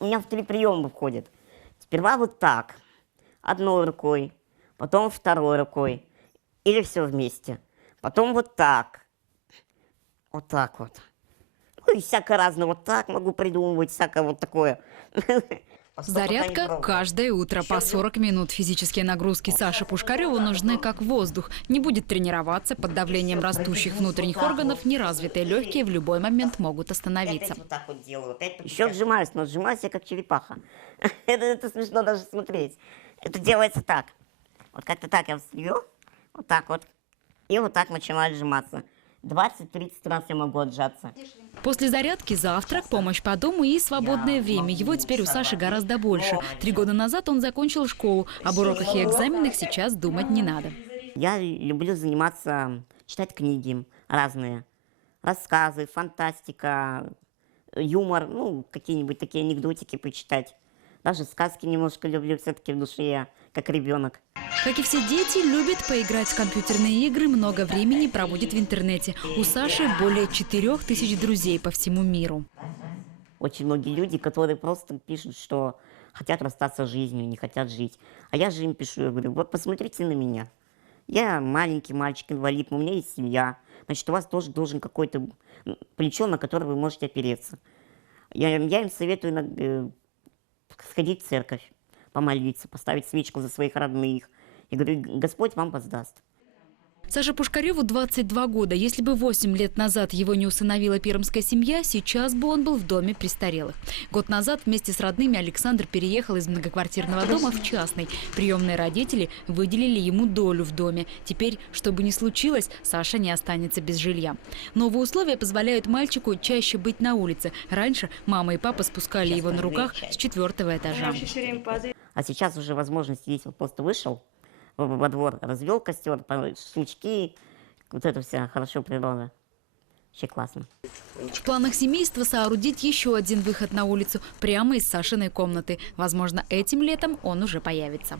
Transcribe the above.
у меня в 3 приема входит. Сперва вот так, одной рукой, потом второй рукой, или все вместе. Потом вот так вот. Ну и всякое разное, вот так могу придумывать, всякое вот такое. Зарядка каждое утро по 40 минут. Физические нагрузки Саше Пушкареву нужны как воздух. Не будет тренироваться под давлением растущих внутренних органов, неразвитые легкие в любой момент могут остановиться. Еще отжимаюсь, но отжимаюсь я как черепаха. Это смешно даже смотреть. Это делается так. Вот как-то так я встаю, вот так вот, и вот так начинаю отжиматься. 20-30 раз я могу отжаться. После зарядки завтрак, помощь по дому и свободное время. Его теперь у Саши гораздо больше. 3 года назад он закончил школу. Об уроках и экзаменах сейчас думать не надо. Я люблю заниматься, читать книги разные. Рассказы, фантастика, юмор, ну, какие-нибудь такие анекдотики почитать. Даже сказки немножко люблю, все-таки в душе я как ребенок. Как и все дети, любит поиграть в компьютерные игры, много времени проводит в интернете. У Саши более 4000 друзей по всему миру. Очень многие люди, которые просто пишут, что хотят расстаться с жизнью, не хотят жить. А я же им пишу, я говорю, вот посмотрите на меня. Я маленький мальчик, инвалид, у меня есть семья. Значит, у вас тоже должен какое-то плечо, на которое вы можете опереться. Я им советую сходить в церковь, помолиться, поставить свечку за своих родных. И говорю, Господь вам воздаст. Саше Пушкареву 22 года. Если бы 8 лет назад его не усыновила пермская семья, сейчас бы он был в доме престарелых. Год назад вместе с родными Александр переехал из многоквартирного дома в частный. Приемные родители выделили ему долю в доме. Теперь, что бы ни случилось, Саша не останется без жилья. Новые условия позволяют мальчику чаще быть на улице. Раньше мама и папа спускали его на руках с 4-го этажа. А сейчас уже возможность есть, вот просто вышел во двор, развел костер, шашлычки, вот это вся хорошо природа. Вообще классно. В планах семейства соорудить еще один выход на улицу прямо из Сашиной комнаты. Возможно, этим летом он уже появится.